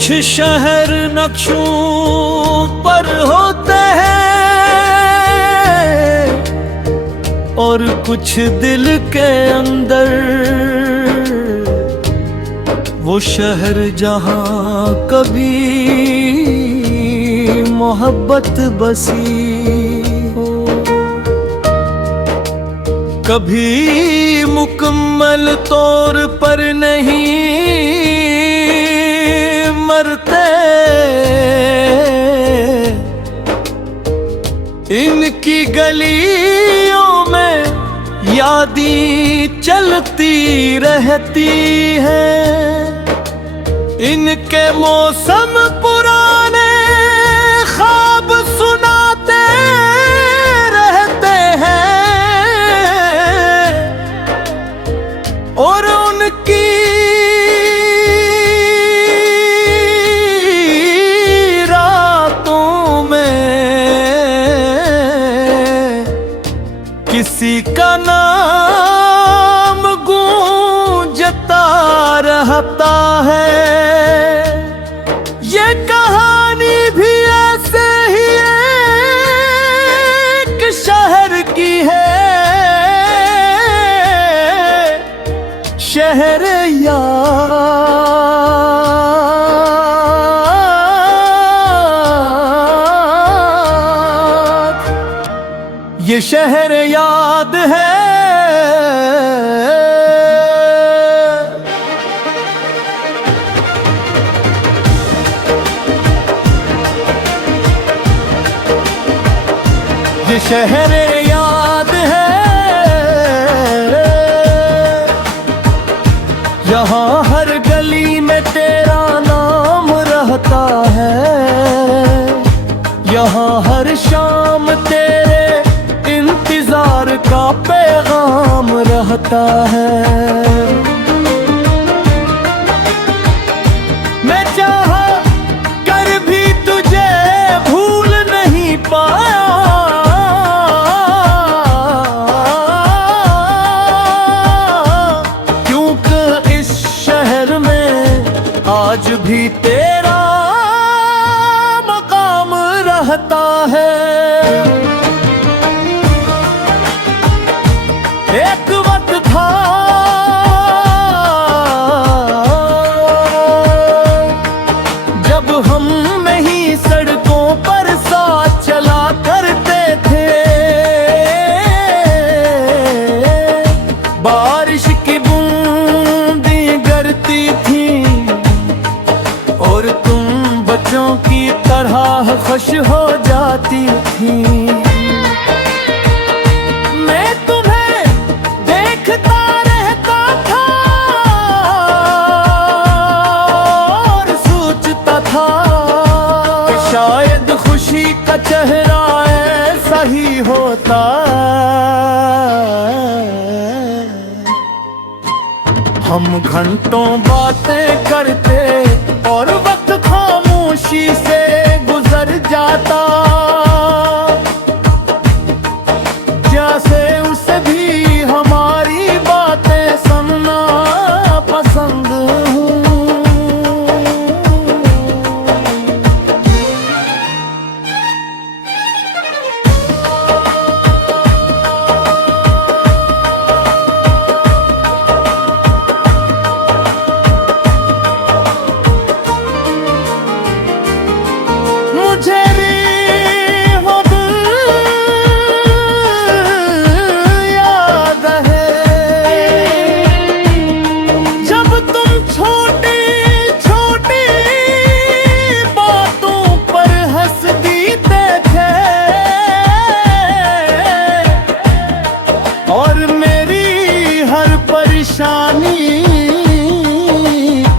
कुछ शहर नक्शों पर होते हैं और कुछ दिल के अंदर। वो शहर जहां कभी मोहब्बत बसी हो, कभी मुकम्मल तौर पर नहीं मरते। इनकी गलियों में यादें चलती रहती हैं, इनके मौसम पुराने ख्वाब सुनाते रहते हैं और उनकी रातों में किसी का नाम गूंजता रहता है। ये कहानी भी ऐसे ही एक शहर की है, शहर याद। ये शहर याद है। ये शहर याद है, यहाँ हर गली में तेरा नाम रहता है, यहाँ हर शाम तेरे इंतजार का पैगाम रहता है। मैं चाहा कर भी तुझे भूल नहीं पाया, आज भी तेरा मकाम रहता है। एक वक्त था जब हम नहीं सड़कों पर साथ चला करते थे, बारिश की बूंदें गिरती थी और तुम बच्चों की तरह खुश हो जाती थी। मैं तुम्हें देखता रहता था और सोचता था कि शायद खुशी का चेहरा ऐसा ही होता। हम घंटों बातें करते और वक्त खामोशी से गुजर जाता, जैसे उसे भी हमारी बातें सुनना पसंद हो।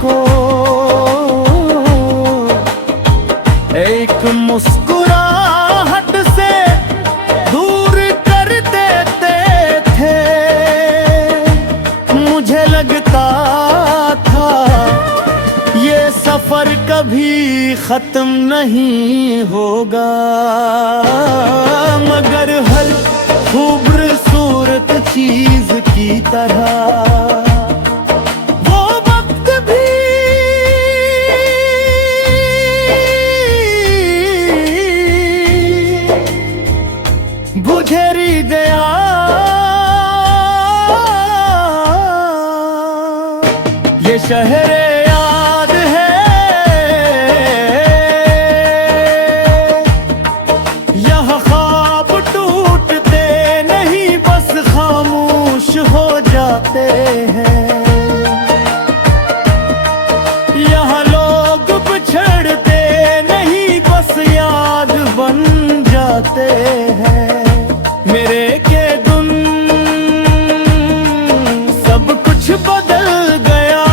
को एक मुस्कुराहट से दूर कर देते थे। मुझे लगता था ये सफर कभी खत्म नहीं होगा, मगर हर खूबसूरत चीज की तरह वो वक्त भी शहर याद है, यहाँ ख्वाब टूटते नहीं बस खामोश हो जाते हैं। यहाँ लोग बिछड़ते नहीं बस याद बन जाते हैं। मेरे के दुन सब कुछ बदल गया,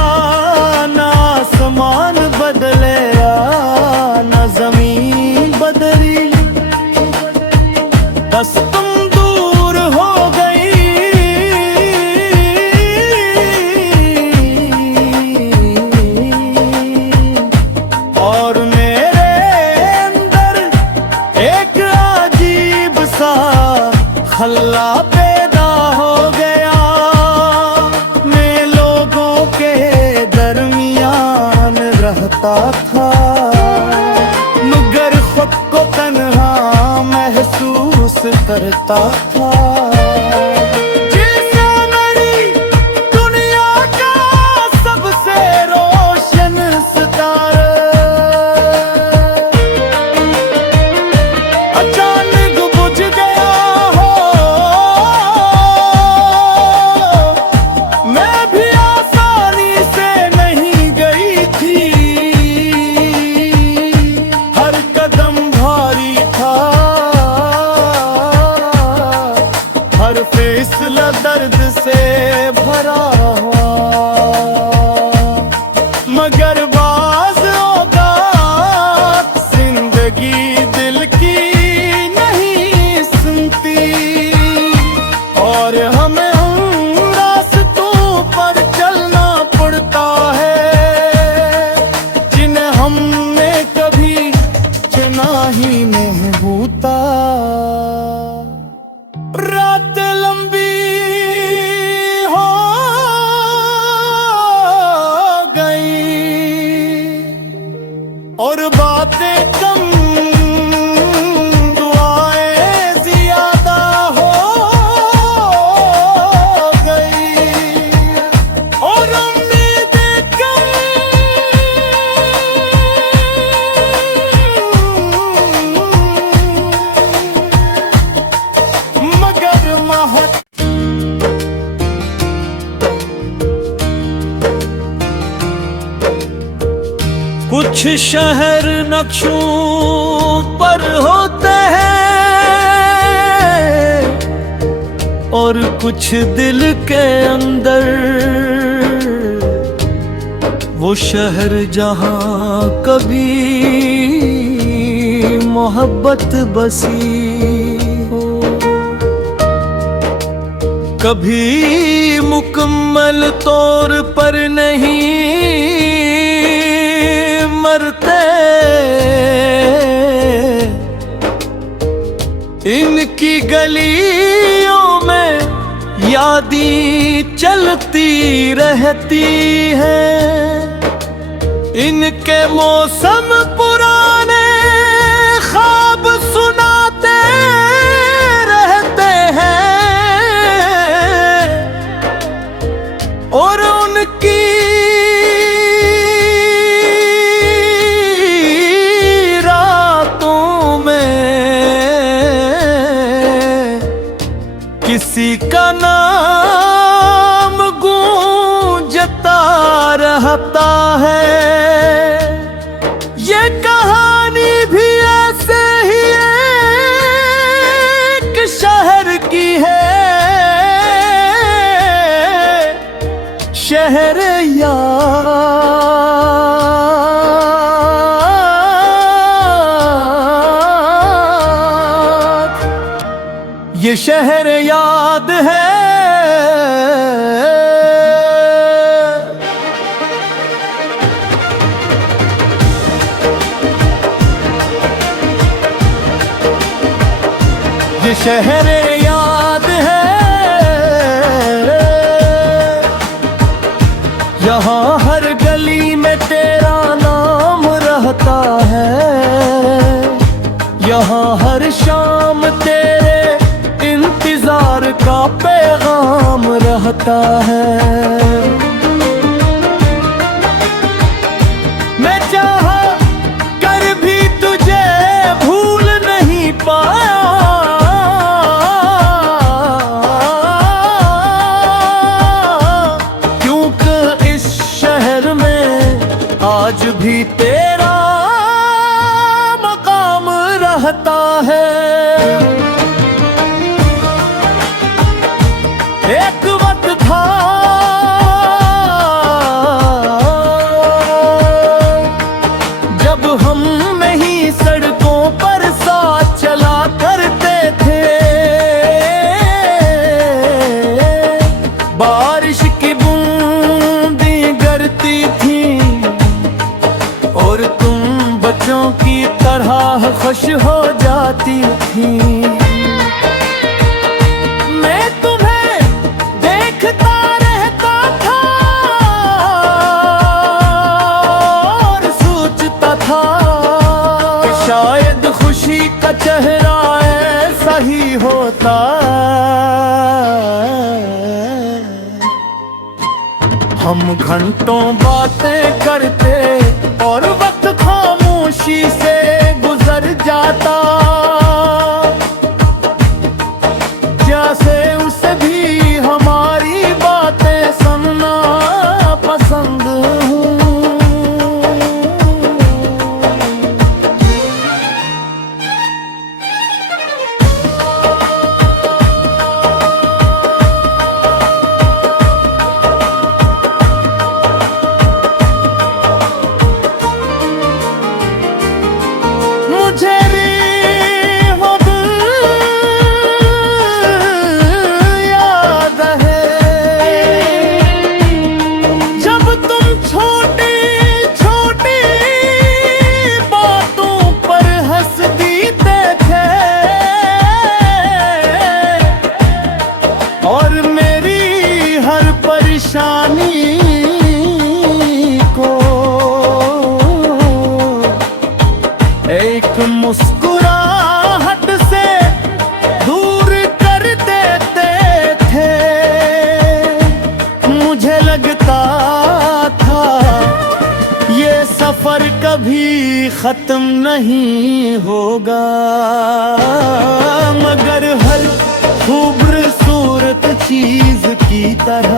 ना आसमान बदले ना जमीन बदली, बस तुम दूर हो गई और मेरे अंदर एक अजीब सा हल्ला पैदा हो गया। मैं लोगों के दरमियान रहता था मगर खुद को तन्हा महसूस करता था। जैसे मेरी दुनिया का सबसे रोशन सितारा अचानक बुझ गया हो। मैं भी आसानी से नहीं गई थी, हर कदम भारी था, हर फैसला दर्द से भरा हुआ, मगर बाज़ औक़ात जिंदगी दिल की नहीं सुनती और हमें उन रास्तों पर चलना पड़ता है जिन्हें हमने कभी चुना ही नहीं होता। रात लंबी हो गई और बातें कम, दुआएं ज्यादा हो गई और उम्मीदें कम, मगर महत्व कुछ शहर नक्शों पर होते हैं और कुछ दिल के अंदर, वो शहर जहां कभी मोहब्बत बसी हो, कभी मुकम्मल तौर पर नहीं मरते। इनकी गलियों में यादें चलती रहती हैं, इनके मौसम पुराने ख्वाब सुनाते रहते हैं और उनकी किसी का नाम गूंजता रहता है। ये कहानी भी ऐसे ही एक शहर की है, शहर याद, ये शहर याद है। ये शहर याद है, यहाँ हर गली में तेरा नाम रहता है, यहाँ हर शाम तेरे इंतजार का पैगाम रहता है। एक वक्त था जब हम नहीं सड़कों पर साथ चला करते थे। बारिश की बूंदी गिरती थी और तुम बच्चों की तरह खुश हो जाती थी। मैं तुम्हें देखता रहता था और सोचता था कि शायद खुशी का चेहरा ऐसा ही होता। हम घंटों बातें करते और वक्त खामोशी से गुजर जाता, जैसे उसे भी हमारी बातें सुनना पसंद हूँ। मुझे भी वो दिन याद है जब तुम छोटी छोटी बातों पर हंस देते थे और मेरी हर परेशानी को एक मुस्कुराहट से दूर कर देते थे। मुझे लगता था ये सफर कभी खत्म नहीं होगा, मगर हर खूबसूरत चीज की तरह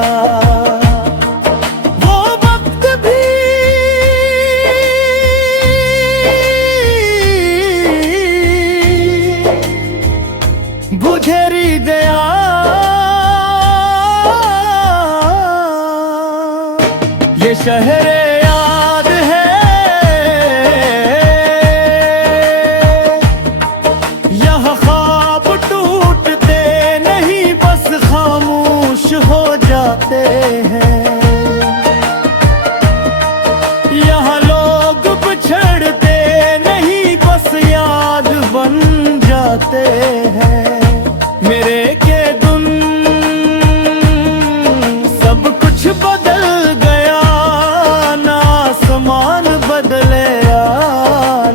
बुझेरी गया। ये शहर याद है, यहाँ ख्वाब टूटते नहीं बस खामोश हो जाते हैं। यहाँ लोग बिछड़ते नहीं बस याद बन जाते हैं। मेरे के दिन सब कुछ बदल गया, ना आसमान बदले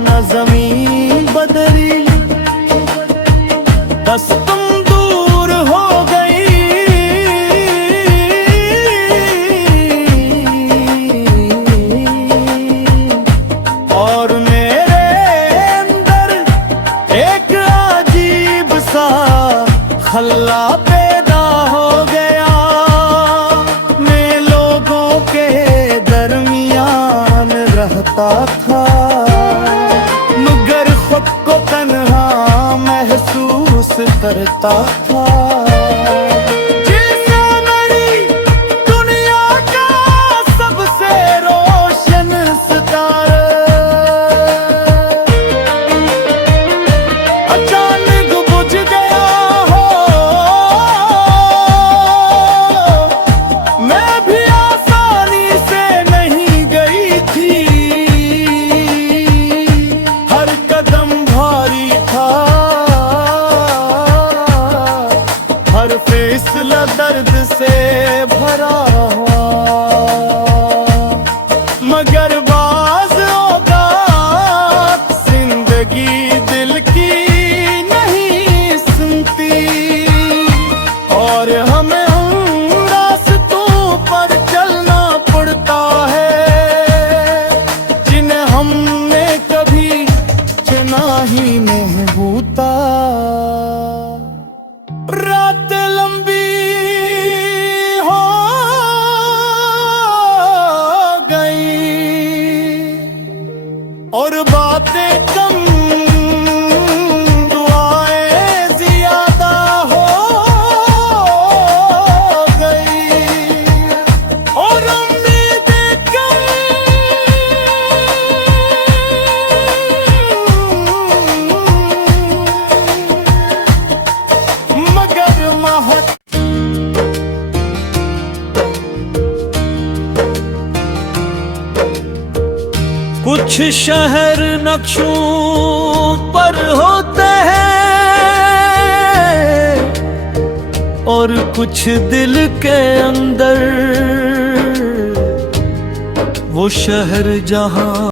ना जमीन बदली, बस तुम दूर हो गई और मेरे अंदर एक अजीब सा हल्ला पैदा हो गया। मैं लोगों के दरमियान रहता था मगर खुद को तन्हा महसूस करता था। जैसे मेरी दुनिया का सबसे रोशन सितारा अचानक बुझ गया। मैं भी आसानी से नहीं गई थी, हर कदम भारी था, हर फैसला दर्द से भरा हुआ, मगर बाज़ औक़ात जिंदगी दिल की नहीं सुनती और हमें ही नहीं होता। रात लंबी हो गई और बातें कम, दुआएं ज्यादा हो कुछ शहर नक्शों पर होते हैं और कुछ दिल के अंदर, वो शहर जहां